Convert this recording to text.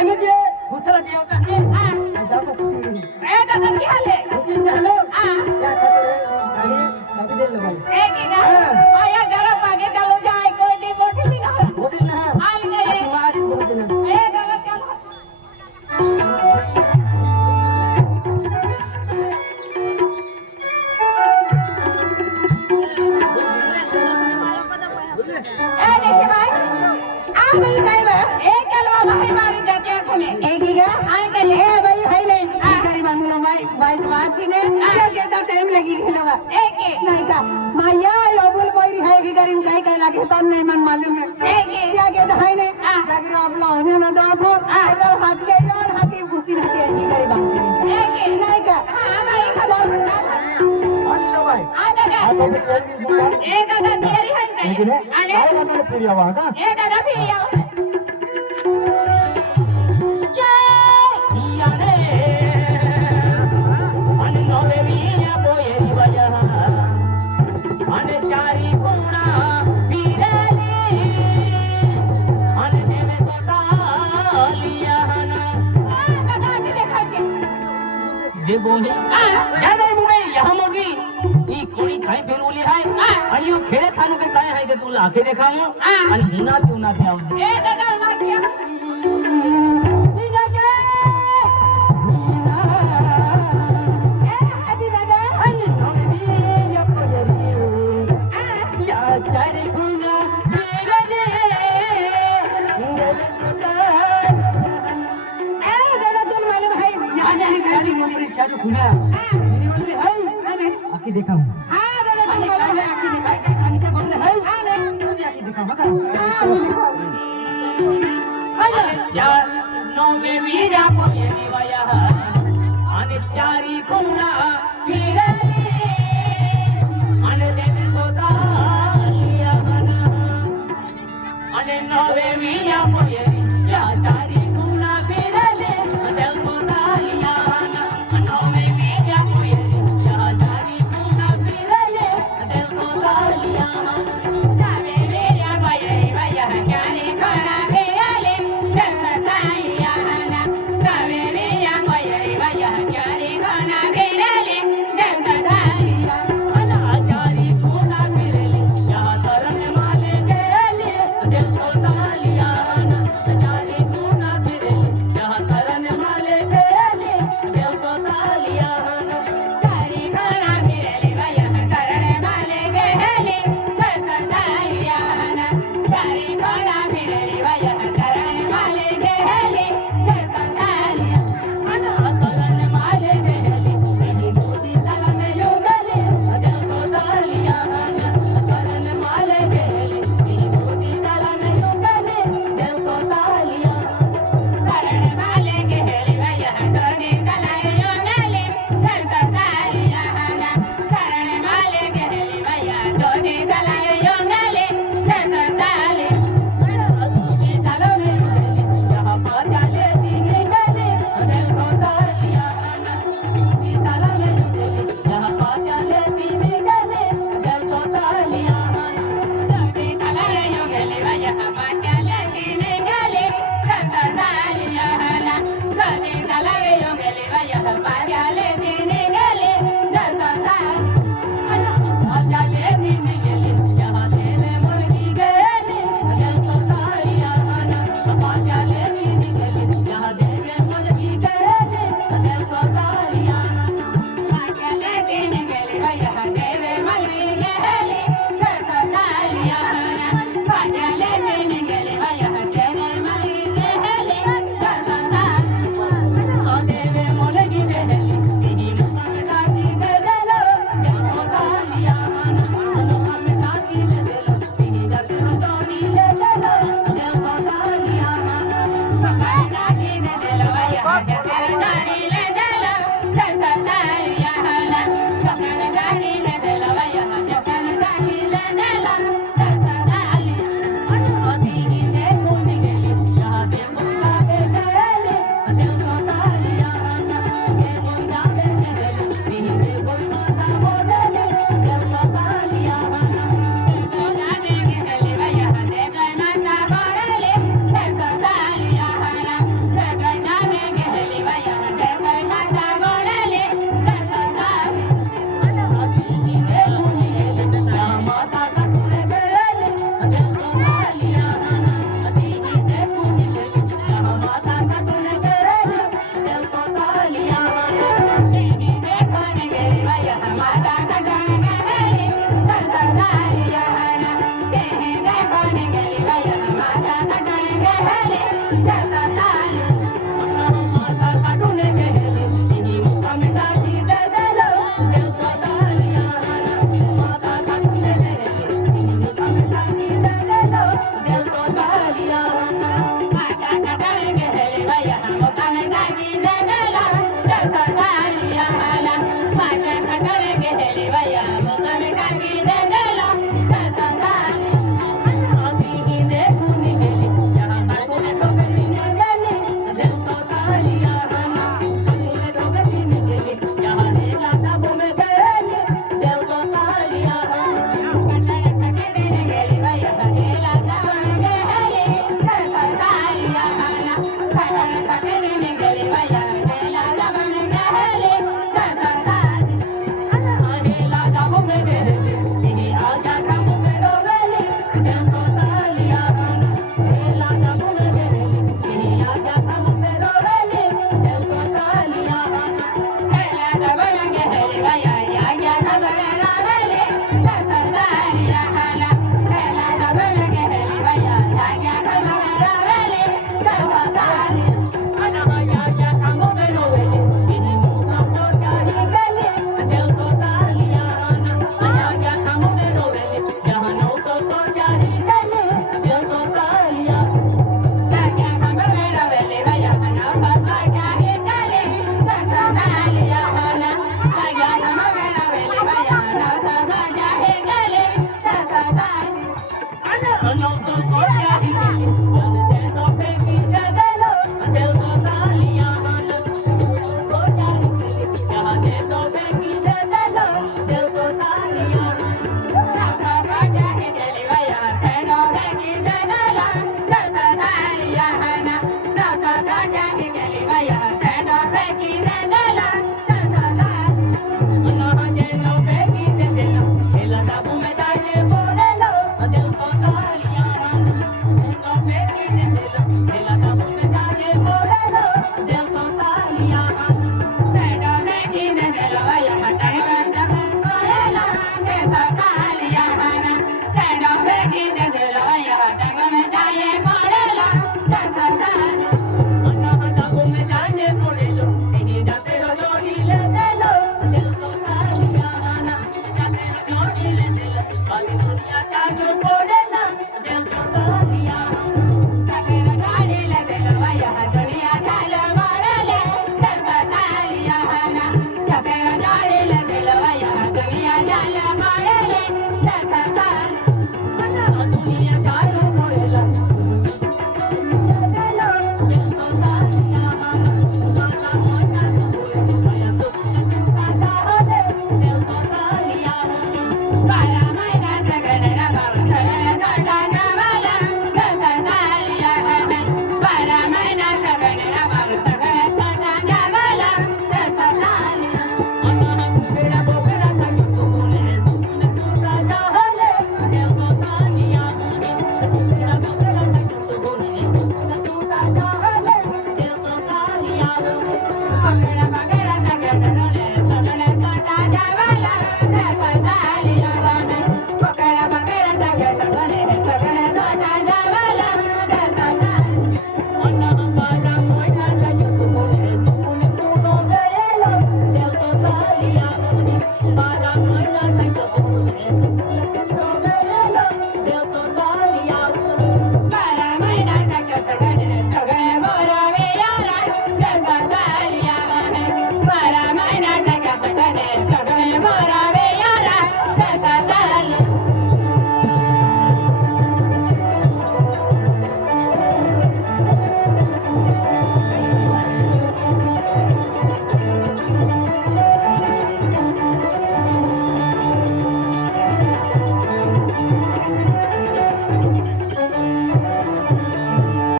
ಟೈಮಿಗೆ ಮುಚ್ಚಲ ದೇವತಾನೆ नाही का? माया अबुल पैरी है की गरीब काय काय लागे पण नाही मन मालूम है त्या गेट है ने? जागर आपला होने ना तो आप आपला हात ले जाओ हाती भूती नाही की गरीब नाही का? ए दादा फिरी है ए दादा फिरी आवा બોલે. જાને મુને યહ મગી. ઈ કોણી ખાઈ ફેર ઓલી હાય. અને ખેરે ખાનું કે કાય હાય કે તું લાખે દેખાયો? અને હું. ના તું ના ખાવ એ દાદા લાખ્યા গুনা উনি বলবি হাই আকি দেখাও मेरा पुण्य निवाया अनिचारी पुण्य मेरा